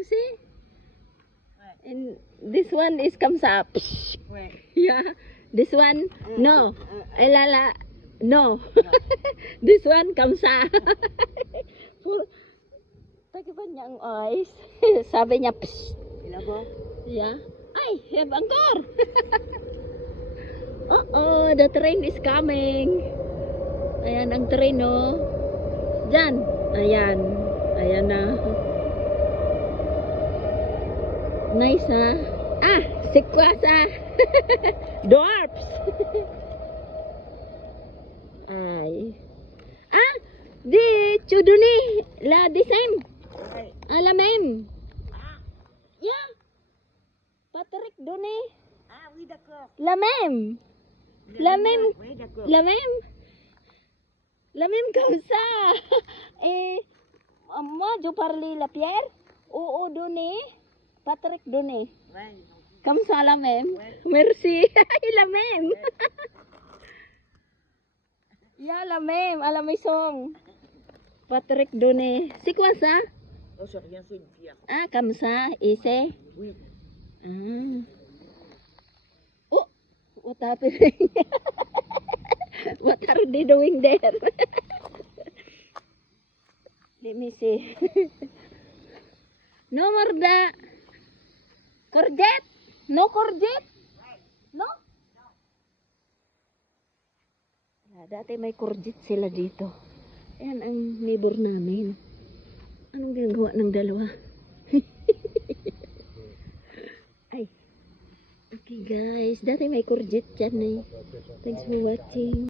You see? And this one is comes up. Yeah. This one, no. Lala, no. This one comes up. Tagiban niya ang eyes. Sabi niya, psh. Yeah. Ay, have angkor. Uh-oh, the train is coming. Ayan ang train, oh. Diyan. Ayan. Ayan na. Nice, ha? Ah, sikwasa. Dwarfs. Ay. Ah, di chuduni. La the same. La même. Yeah. Patrick Doni. Ah oui, d'accord. La même. La même. Oui, d'accord. La même. La même comme ça. Moi, je parlais la Pierre. Oo, Doni. Patrick Doni. Ouais. Comme ça, la même. Ouais. Merci. La même. Yeah, la même. À la maison. Patrick Doni. C'est quoi ça? Oh, c'est rien, c'est une pierre. Ah, comme ça. Ici. Oui. Ah. Oh, what happening? What are they doing there? Let me see. No more the courgette? No courgette? No? Dati may courgette sila dito. Ayan ang neighbor namin. Anong ginagawa ng dalawa? Ay. Okay guys, dati may courgette dyan eh. Thanks for watching.